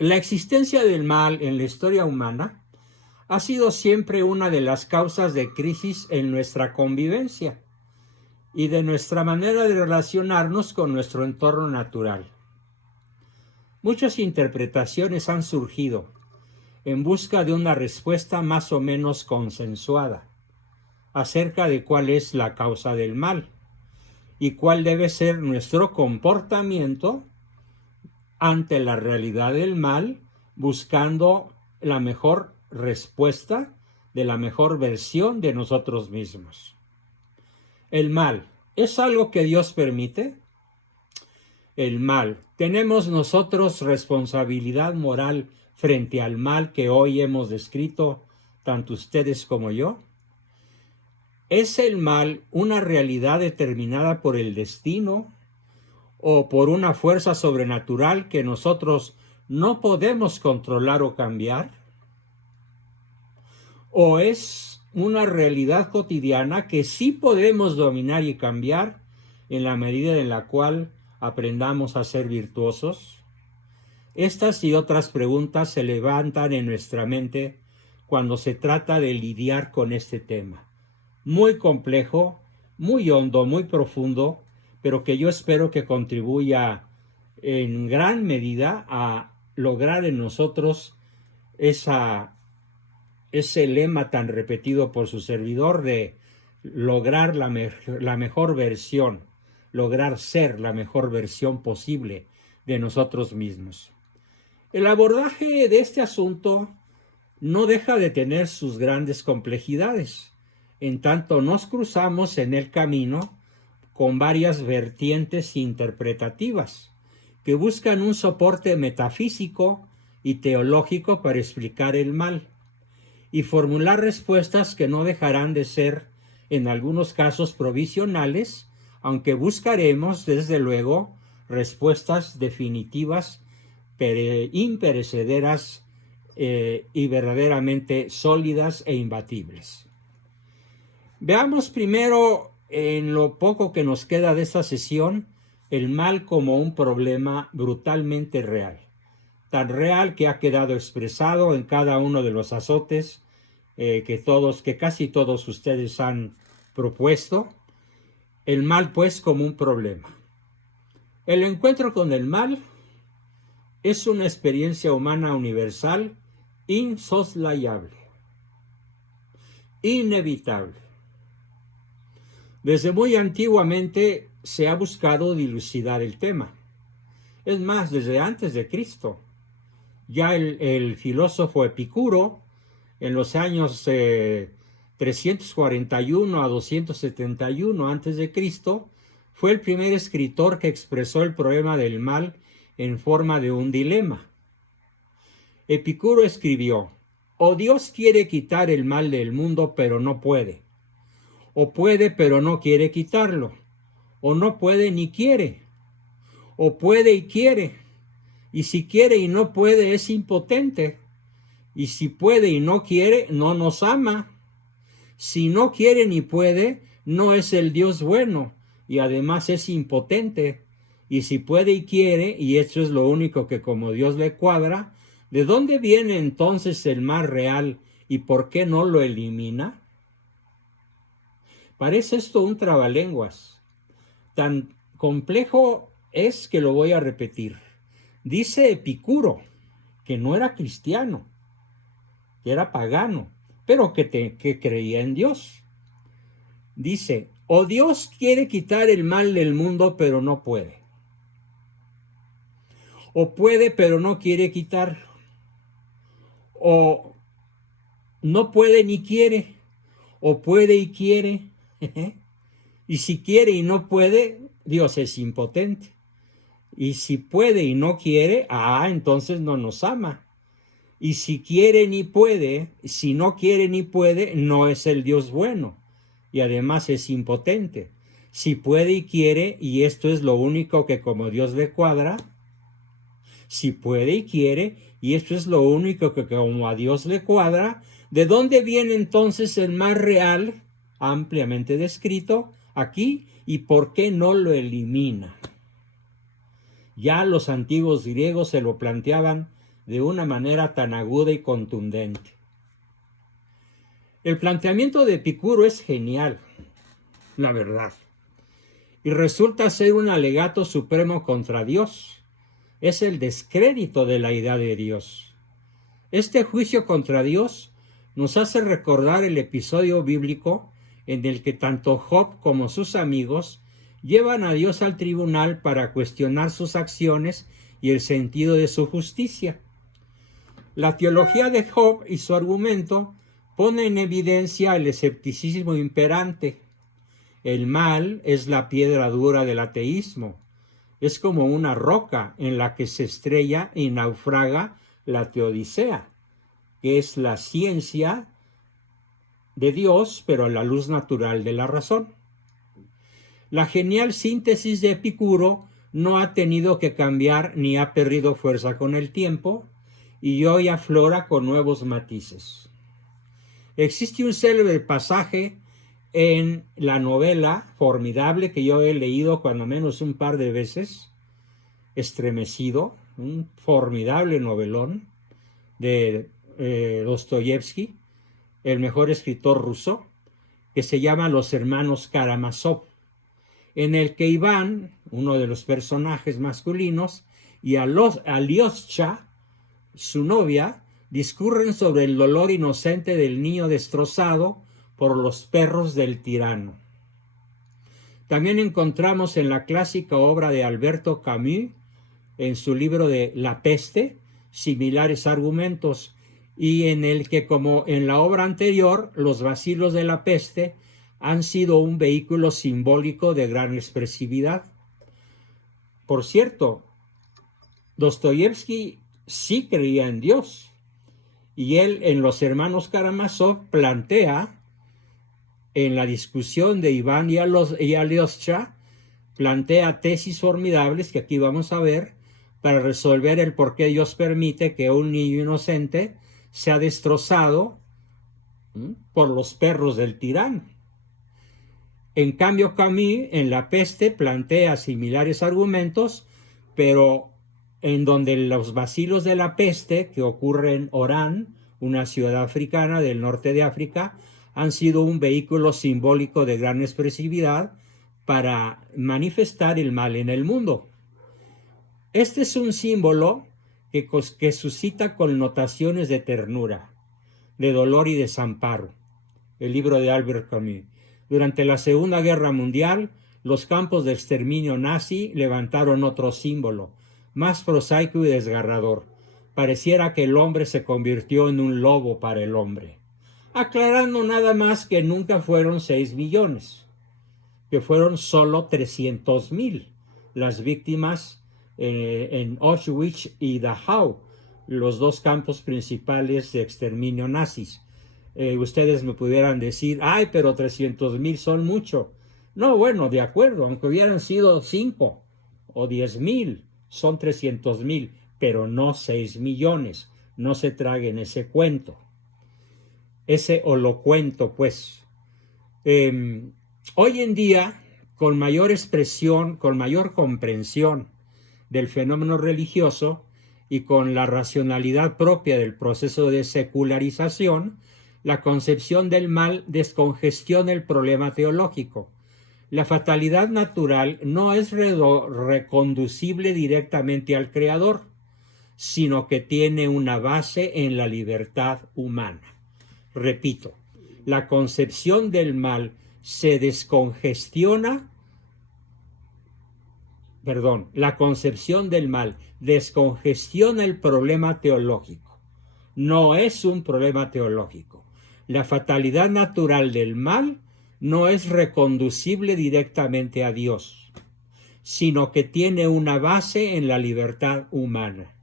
La existencia del mal en la historia humana ha sido siempre una de las causas de crisis en nuestra convivencia y de nuestra manera de relacionarnos con nuestro entorno natural. Muchas interpretaciones han surgido en busca de una respuesta más o menos consensuada acerca de cuál es la causa del mal y cuál debe ser nuestro comportamiento ante la realidad del mal, buscando la mejor respuesta de la mejor versión de nosotros mismos. El mal, ¿es algo que Dios permite? El mal, ¿tenemos nosotros responsabilidad moral frente al mal que hoy hemos descrito, tanto ustedes como yo? ¿Es el mal una realidad determinada por el destino o por una fuerza sobrenatural que nosotros no podemos controlar o cambiar? ¿O es una realidad cotidiana que sí podemos dominar y cambiar en la medida en la cual aprendamos a ser virtuosos? Estas y otras preguntas se levantan en nuestra mente cuando se trata de lidiar con este tema. Muy complejo, muy hondo, muy profundo, pero que yo espero que contribuya en gran medida a lograr en nosotros ese lema tan repetido por su servidor de lograr la mejor versión, lograr ser la mejor versión posible de nosotros mismos. El abordaje de este asunto no deja de tener sus grandes complejidades, en tanto nos cruzamos en el camino con varias vertientes interpretativas que buscan un soporte metafísico y teológico para explicar el mal y formular respuestas que no dejarán de ser, en algunos casos, provisionales, aunque buscaremos, desde luego, respuestas definitivas, imperecederas y verdaderamente sólidas e imbatibles. Veamos primero, en lo poco que nos queda de esta sesión, el mal como un problema brutalmente real. Tan real que ha quedado expresado en cada uno de los azotes que casi todos ustedes han propuesto. El mal, pues, como un problema. El encuentro con el mal es una experiencia humana universal, insoslayable, inevitable. Desde muy antiguamente se ha buscado dilucidar el tema. Es más, desde antes de Cristo. Ya el filósofo Epicuro, en los años 341 a 271 antes de Cristo, fue el primer escritor que expresó el problema del mal en forma de un dilema. Epicuro escribió: o Dios quiere quitar el mal del mundo, pero no puede. O puede, pero no quiere quitarlo. O no puede ni quiere. O puede y quiere. Y si quiere y no puede, es impotente. Y si puede y no quiere, no nos ama. Si no quiere ni puede, no es el Dios bueno. Y además es impotente. Y si puede y quiere, y esto es lo único que como Dios le cuadra, ¿de dónde viene entonces el mal real y por qué no lo elimina? Parece esto un trabalenguas. Tan complejo es que lo voy a repetir. Dice Epicuro, que no era cristiano, que era pagano, pero que creía en Dios. Dice: o Dios quiere quitar el mal del mundo, pero no puede. O puede, pero no quiere quitarlo. O no puede ni quiere. O puede y quiere. Y si quiere y no puede, Dios es impotente. Y si puede y no quiere, entonces no nos ama. Y si quiere ni puede, si no quiere ni puede, no es el Dios bueno. Y además es impotente. Si puede y quiere, y esto es lo único que como Dios le cuadra, si puede y quiere, y esto es lo único que como a Dios le cuadra, ¿de dónde viene entonces el mal real, ampliamente descrito aquí, y por qué no lo elimina? Ya los antiguos griegos se lo planteaban de una manera tan aguda y contundente. El planteamiento de Epicuro es genial, la verdad, y resulta ser un alegato supremo contra Dios. Es el descrédito de la idea de Dios. Este juicio contra Dios nos hace recordar el episodio bíblico en el que tanto Job como sus amigos llevan a Dios al tribunal para cuestionar sus acciones y el sentido de su justicia. La teología de Job y su argumento pone en evidencia el escepticismo imperante. El mal es la piedra dura del ateísmo. Es como una roca en la que se estrella y naufraga la teodicea, que es la ciencia de Dios, pero a la luz natural de la razón. La genial síntesis de Epicuro no ha tenido que cambiar ni ha perdido fuerza con el tiempo, y hoy aflora con nuevos matices. Existe un célebre pasaje en la novela formidable que yo he leído cuando menos un par de veces, estremecido, un formidable novelón de Dostoyevsky, el mejor escritor ruso, que se llama Los hermanos Karamazov, en el que Iván, uno de los personajes masculinos, y Alyosha, su novia, discurren sobre el dolor inocente del niño destrozado por los perros del tirano. También encontramos en la clásica obra de Alberto Camus, en su libro de La peste, similares argumentos, y en el que, como en la obra anterior, los bacilos de la peste han sido un vehículo simbólico de gran expresividad. Por cierto, Dostoyevsky sí creía en Dios, y él en Los hermanos Karamazov plantea, en la discusión de Iván y Alyosha, plantea tesis formidables que aquí vamos a ver para resolver el por qué Dios permite que un niño inocente sea destrozado por los perros del tirano. En cambio, Camus en La peste plantea similares argumentos, pero en donde los bacilos de la peste, que ocurre en Orán, una ciudad africana del norte de África, han sido un vehículo simbólico de gran expresividad para manifestar el mal en el mundo. Este es un símbolo que suscita connotaciones de ternura, de dolor y desamparo. El libro de Albert Camus. Durante la Segunda Guerra Mundial, los campos de exterminio nazi levantaron otro símbolo, más prosaico y desgarrador. Pareciera que el hombre se convirtió en un lobo para el hombre. Aclarando nada más que nunca fueron 6 millones, que fueron solo 300,000 las víctimas en Auschwitz y Dachau, los dos campos principales de exterminio nazis. Ustedes me pudieran decir, ay, pero 300,000 son mucho. No, bueno, de acuerdo, aunque hubieran sido 5 o 10,000, son 300,000, pero no 6 millones. No se traguen ese cuento. Ese holocuento, pues. Hoy en día, con mayor expresión, con mayor comprensión del fenómeno religioso y con la racionalidad propia del proceso de secularización, la concepción del mal descongestiona el problema teológico. La fatalidad natural no es reconducible directamente al Creador, sino que tiene una base en la libertad humana. Repito, la concepción del mal la concepción del mal descongestiona el problema teológico. No es un problema teológico. La fatalidad natural del mal no es reconducible directamente a Dios, sino que tiene una base en la libertad humana.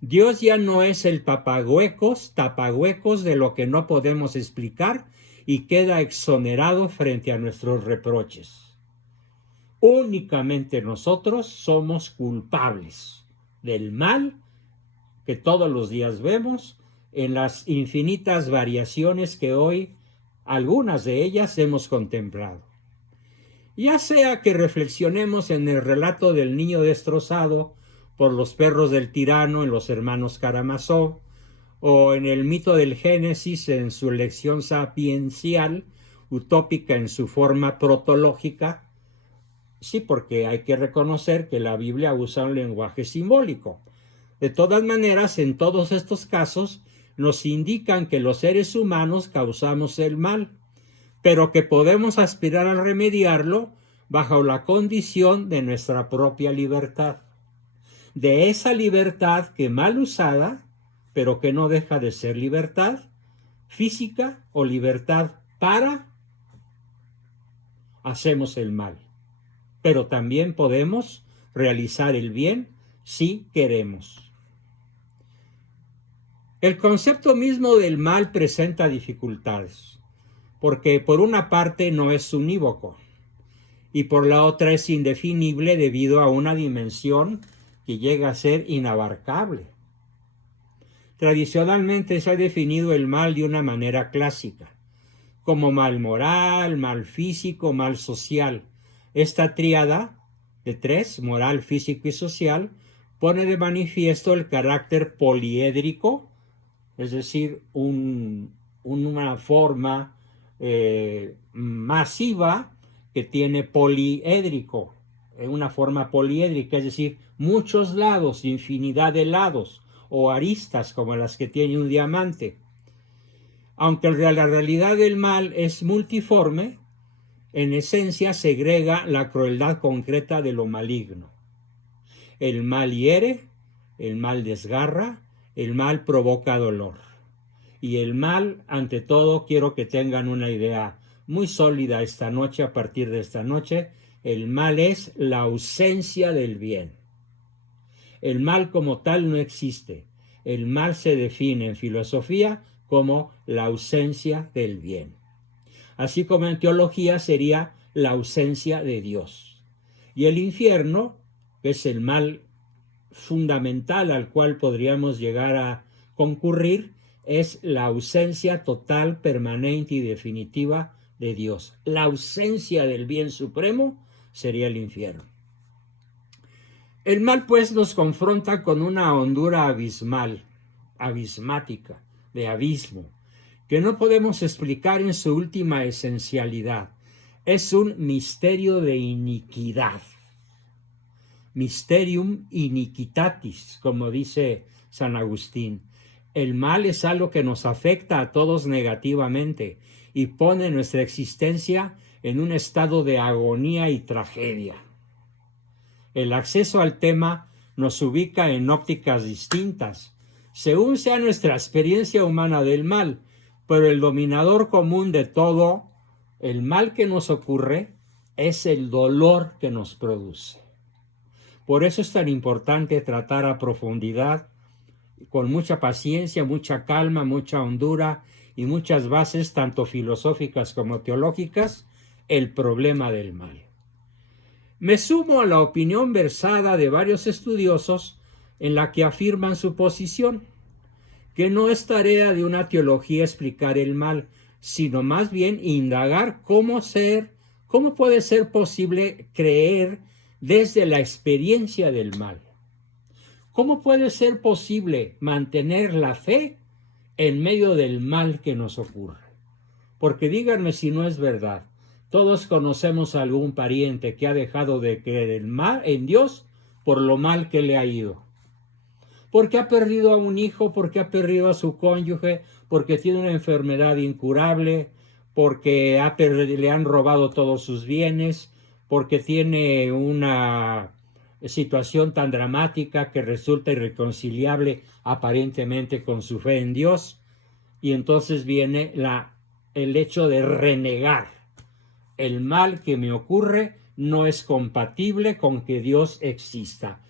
Dios ya no es el tapahuecos de lo que no podemos explicar y queda exonerado frente a nuestros reproches. Únicamente nosotros somos culpables del mal que todos los días vemos en las infinitas variaciones que hoy, algunas de ellas, hemos contemplado. Ya sea que reflexionemos en el relato del niño destrozado por los perros del tirano en los hermanos Karamazov, o en el mito del Génesis en su lección sapiencial, utópica en su forma protológica. Sí, porque hay que reconocer que la Biblia usa un lenguaje simbólico. De todas maneras, en todos estos casos, nos indican que los seres humanos causamos el mal, pero que podemos aspirar a remediarlo bajo la condición de nuestra propia libertad. De esa libertad que mal usada, pero que no deja de ser libertad física o libertad para, hacemos el mal. Pero también podemos realizar el bien si queremos. El concepto mismo del mal presenta dificultades, porque por una parte no es unívoco y por la otra es indefinible debido a una dimensión que llega a ser inabarcable. Tradicionalmente se ha definido el mal de una manera clásica, como mal moral, mal físico, mal social. Esta tríada de tres, moral, físico y social, pone de manifiesto el carácter poliédrico, es decir, una forma masiva que tiene poliédrico, una forma poliédrica, es decir, muchos lados, infinidad de lados, o aristas como las que tiene un diamante. Aunque la realidad del mal es multiforme, en esencia segrega la crueldad concreta de lo maligno. El mal hiere, el mal desgarra, el mal provoca dolor. Y el mal, ante todo, quiero que tengan una idea muy sólida esta noche, a partir de esta noche, el mal es la ausencia del bien. El mal como tal no existe. El mal se define en filosofía como la ausencia del bien. Así como en teología sería la ausencia de Dios. Y el infierno, que es el mal fundamental al cual podríamos llegar a concurrir, es la ausencia total, permanente y definitiva de Dios. La ausencia del bien supremo sería el infierno. El mal, pues, nos confronta con una hondura abismal, abismática, de abismo, que no podemos explicar en su última esencialidad. Es un misterio de iniquidad. Mysterium iniquitatis, como dice San Agustín. El mal es algo que nos afecta a todos negativamente y pone nuestra existencia en un estado de agonía y tragedia. El acceso al tema nos ubica en ópticas distintas, según sea nuestra experiencia humana del mal, pero el dominador común de todo, el mal que nos ocurre, es el dolor que nos produce. Por eso es tan importante tratar a profundidad, con mucha paciencia, mucha calma, mucha hondura y muchas bases, tanto filosóficas como teológicas, el problema del mal. Me sumo a la opinión versada de varios estudiosos en la que afirman su posición, que no es tarea de una teología explicar el mal, sino más bien indagar cómo puede ser posible creer desde la experiencia del mal. ¿Cómo puede ser posible mantener la fe en medio del mal que nos ocurre? Porque díganme si no es verdad. Todos conocemos a algún pariente que ha dejado de creer en Dios por lo mal que le ha ido. Porque ha perdido a un hijo, porque ha perdido a su cónyuge, porque tiene una enfermedad incurable, porque le han robado todos sus bienes, porque tiene una situación tan dramática que resulta irreconciliable aparentemente con su fe en Dios. Y entonces viene el hecho de renegar. El mal que me ocurre no es compatible con que Dios exista.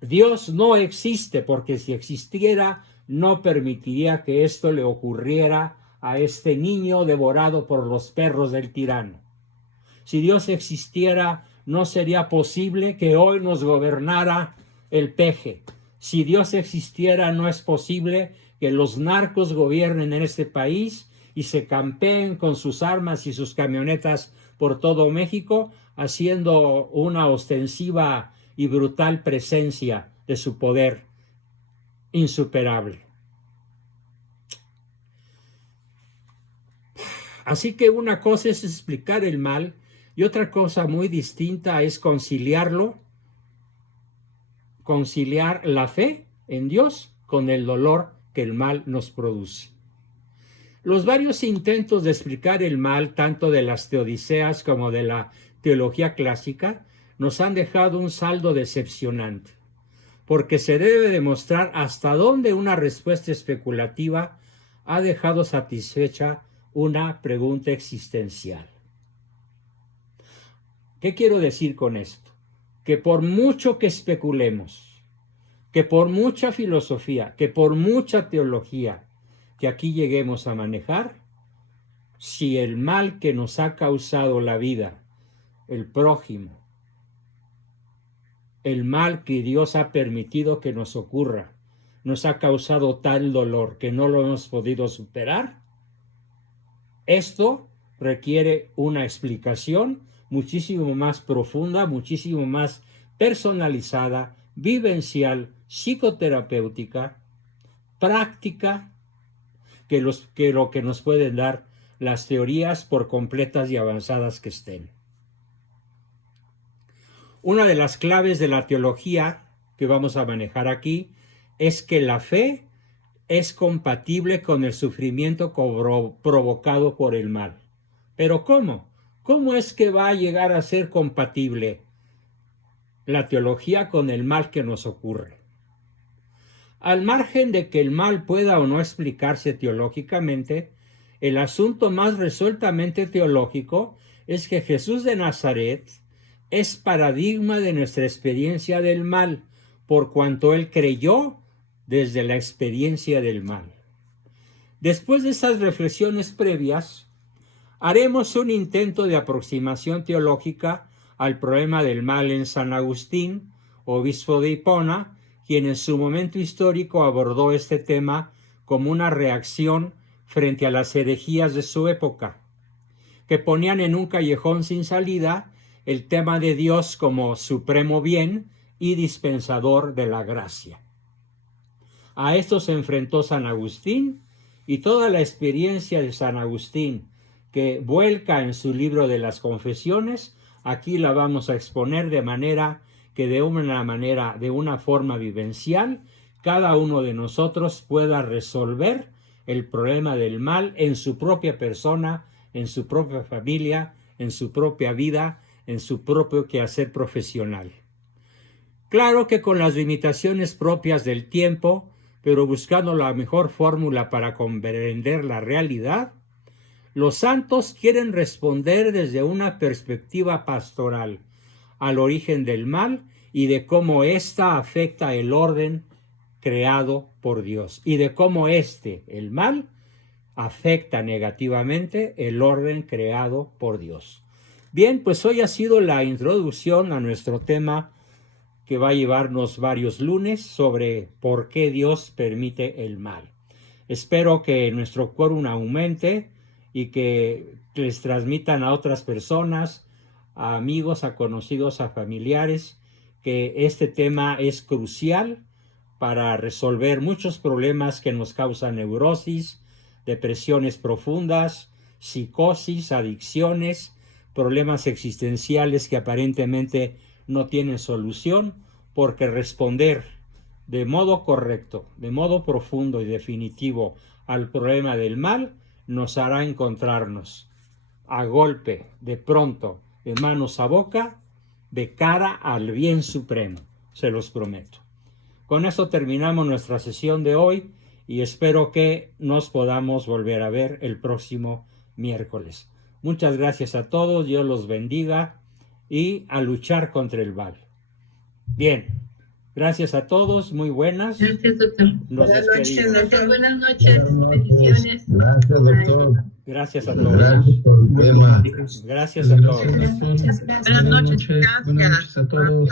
Dios no existe, porque si existiera no permitiría que esto le ocurriera a este niño devorado por los perros del tirano. Si Dios existiera, no sería posible que hoy nos gobernara el peje. Si Dios existiera, no es posible que los narcos gobiernen en este país y se campeen con sus armas y sus camionetas por todo México, haciendo una ostensiva y brutal presencia de su poder insuperable. Así que una cosa es explicar el mal y otra cosa muy distinta es conciliar la fe en Dios con el dolor que el mal nos produce. Los varios intentos de explicar el mal, tanto de las teodiceas como de la teología clásica, nos han dejado un saldo decepcionante, porque se debe demostrar hasta dónde una respuesta especulativa ha dejado satisfecha una pregunta existencial. ¿Qué quiero decir con esto? Que por mucho que especulemos, que por mucha filosofía, que por mucha teología que aquí lleguemos a manejar, si el mal que nos ha causado la vida, el prójimo, el mal que Dios ha permitido que nos ocurra, nos ha causado tal dolor que no lo hemos podido superar, esto requiere una explicación muchísimo más profunda, muchísimo más personalizada, vivencial, psicoterapéutica, práctica, que lo que nos pueden dar las teorías, por completas y avanzadas que estén. Una de las claves de la teología que vamos a manejar aquí es que la fe es compatible con el sufrimiento provocado por el mal. ¿Pero cómo? ¿Cómo es que va a llegar a ser compatible la teología con el mal que nos ocurre? Al margen de que el mal pueda o no explicarse teológicamente, el asunto más resueltamente teológico es que Jesús de Nazaret es paradigma de nuestra experiencia del mal, por cuanto él creyó desde la experiencia del mal. Después de esas reflexiones previas, haremos un intento de aproximación teológica al problema del mal en San Agustín, obispo de Hipona, quien en su momento histórico abordó este tema como una reacción frente a las herejías de su época, que ponían en un callejón sin salida el tema de Dios como supremo bien y dispensador de la gracia. A esto se enfrentó San Agustín, y toda la experiencia de San Agustín que vuelca en su libro de las Confesiones, aquí la vamos a exponer de una forma vivencial, cada uno de nosotros pueda resolver el problema del mal en su propia persona, en su propia familia, en su propia vida, en su propio quehacer profesional. Claro que con las limitaciones propias del tiempo, pero buscando la mejor fórmula para comprender la realidad, los santos quieren responder desde una perspectiva pastoral al origen del mal y de cómo ésta afecta el orden creado por Dios y de cómo el mal, afecta negativamente el orden creado por Dios. Bien, pues hoy ha sido la introducción a nuestro tema que va a llevarnos varios lunes sobre por qué Dios permite el mal. Espero que nuestro quórum aumente y que les transmitan a otras personas, a amigos, a conocidos, a familiares, que este tema es crucial para resolver muchos problemas que nos causan neurosis, depresiones profundas, psicosis, adicciones, problemas existenciales que aparentemente no tienen solución, porque responder de modo correcto, de modo profundo y definitivo al problema del mal nos hará encontrarnos a golpe, de pronto, de manos a boca, de cara al bien supremo, se los prometo. Con eso terminamos nuestra sesión de hoy y espero que nos podamos volver a ver el próximo miércoles. Muchas gracias a todos, Dios los bendiga y a luchar contra el mal. Bien, gracias a todos, muy buenas. Gracias, doctor. Buenas noches, doctor. Buenas noches, bendiciones. Gracias, doctor. Gracias a todos. Gracias por el tema. Gracias a todos. Buenas noches. Buenas noches a todos.